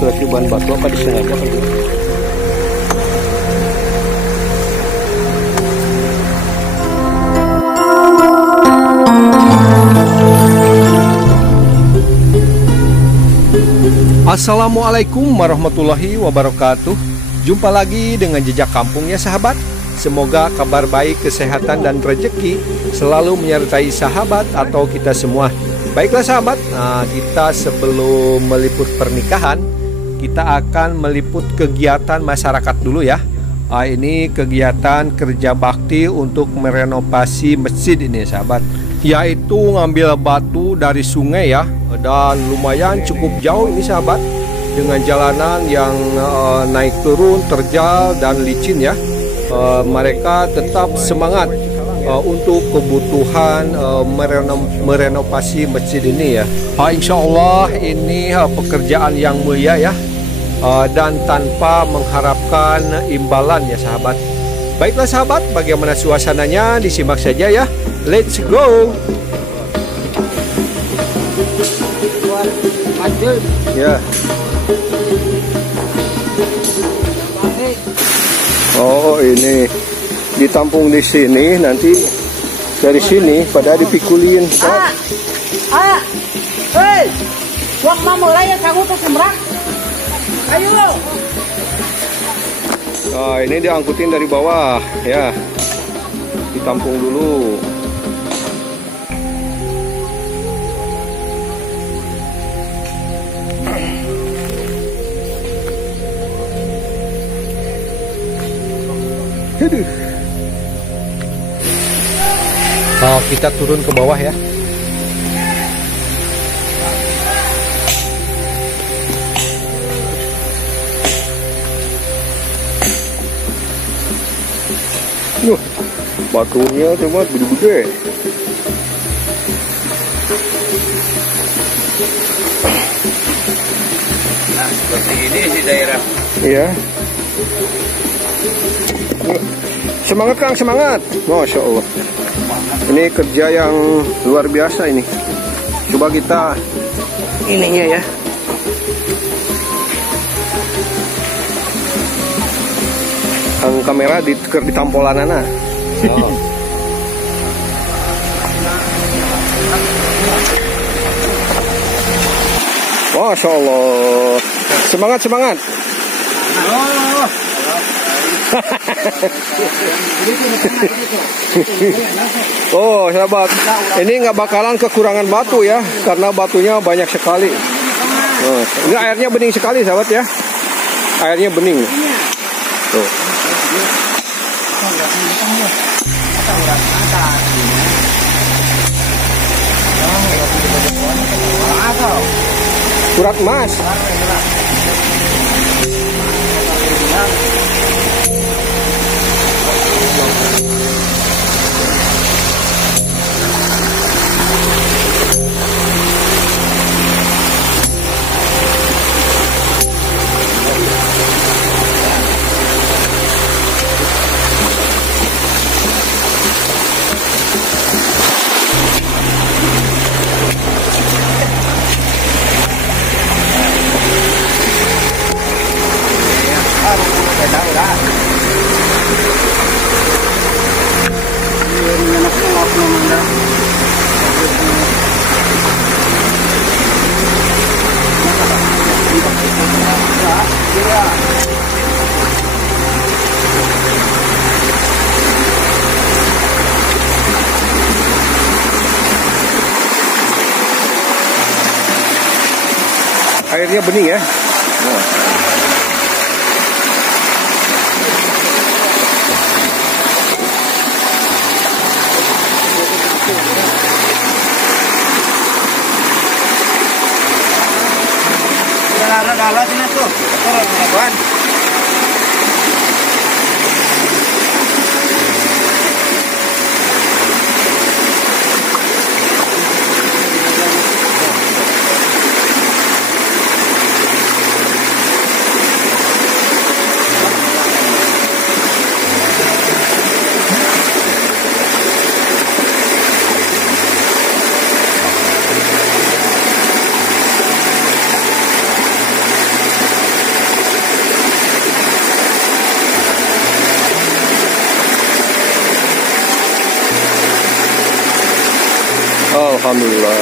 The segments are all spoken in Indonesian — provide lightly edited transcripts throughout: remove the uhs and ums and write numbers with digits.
laki-laki bahan batu apa disengaja apa gimana? Assalamualaikum warahmatullahi wabarakatuh. Jumpa lagi dengan Jejak Kampung ya sahabat. Semoga kabar baik, kesehatan dan rezeki selalu menyertai sahabat atau kita semua. Baiklah sahabat, kita sebelum meliput pernikahan, kita akan meliput kegiatan masyarakat dulu ya. Ini kegiatan kerja bakti untuk merenovasi masjid ini sahabat, yaitu ngambil batu dari sungai ya. Dan lumayan cukup jauh ini sahabat, dengan jalanan yang naik turun, terjal dan licin ya. Mereka tetap semangat untuk kebutuhan merenovasi masjid ini ya. Insya Allah ini pekerjaan yang mulia ya, dan tanpa mengharapkan imbalan ya sahabat. Baiklah sahabat, bagaimana suasananya disimak saja ya. Let's go. Ya. Oh, ini ditampung di sini, nanti dari sini pada dipikulin. Hei, wak mulai ya kamu tuh semrak. Ayo. Nah, ini diangkutin dari bawah ya, ditampung dulu. Kita turun ke bawah ya. Batunya cuma gede-gede. Nah, seperti ini di daerah. Iya. Semangat Kang, semangat. Masya Allah. Ini kerja yang luar biasa ini. Coba kita ininya ya. Ang kamera di tampolanana. Oh. Masya Allah. Semangat, semangat. Oh sahabat, ini nggak bakalan kekurangan batu ya, karena batunya banyak sekali. Ini airnya bening sekali sahabat ya, airnya bening. Tuh. Surat emas. Airnya bening ya. Dalam sini tuh, orang Alhamdulillah,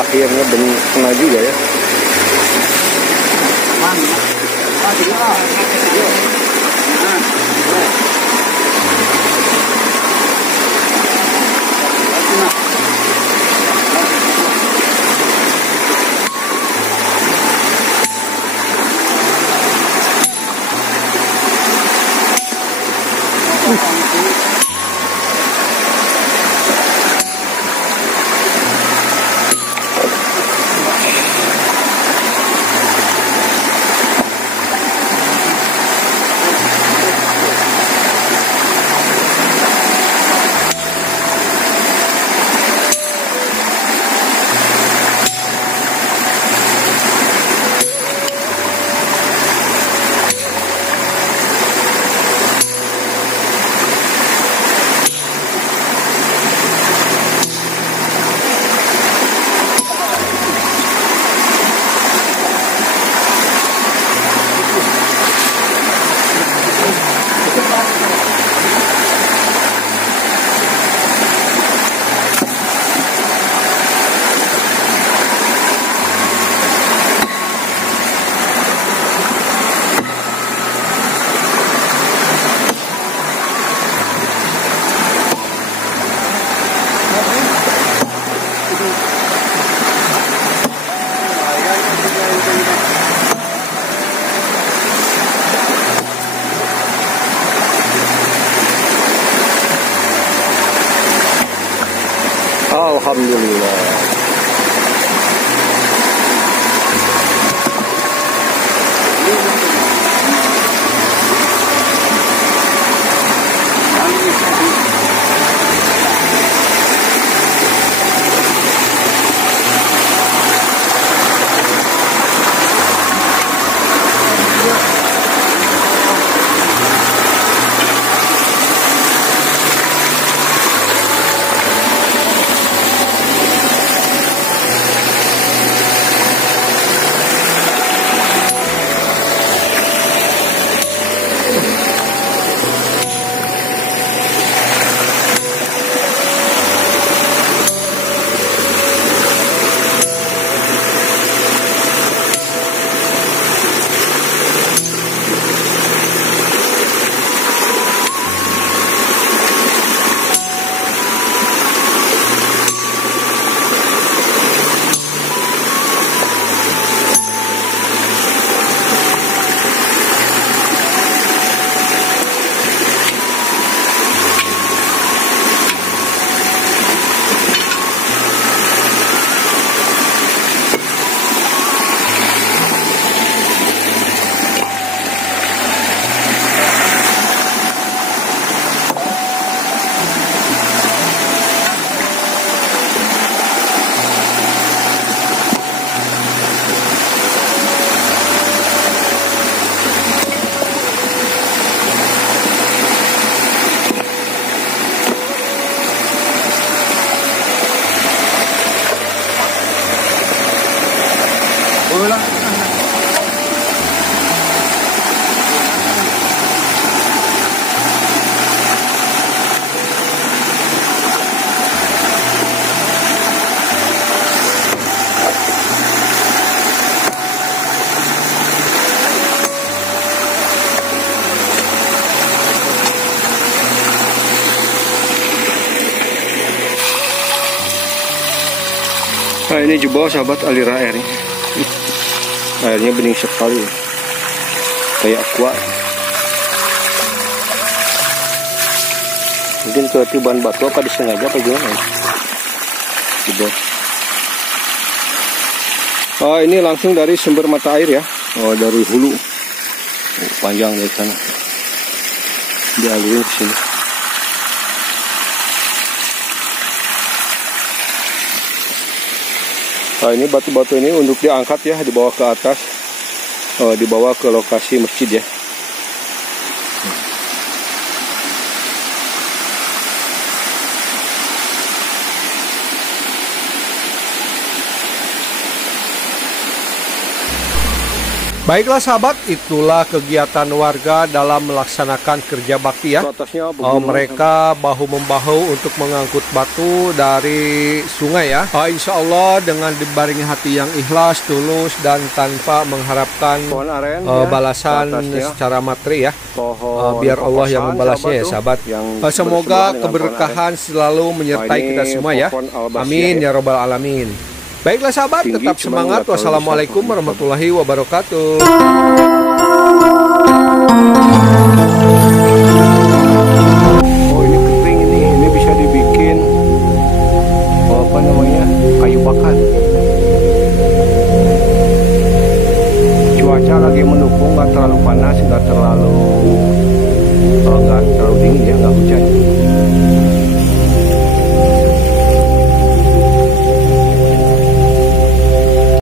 akhirnya benih kena juga ya. Alhamdulillah. Nah ini di bawah sahabat aliran airnya. Airnya bening sekali, kayak kuat. Mungkin ketiban batu apa disengaja apa gimana? Di bawah. Oh ini langsung dari sumber mata air ya. Oh dari hulu. Oh, panjang dari sana. Dialirin ke sini. Nah, ini batu-batu ini untuk diangkat ya, dibawa ke atas, dibawa ke lokasi masjid ya. Baiklah sahabat, itulah kegiatan warga dalam melaksanakan kerja bakti ya. Mereka bahu-membahu untuk mengangkut batu dari sungai ya. Insya Allah dengan dibaringi hati yang ikhlas, tulus, dan tanpa mengharapkan balasan secara materi ya. Biar Allah yang membalasnya ya sahabat. Semoga keberkahan selalu menyertai kita semua ya. Amin ya robbal alamin. Baiklah sahabat, tetap semangat. Wassalamualaikum warahmatullahi wabarakatuh.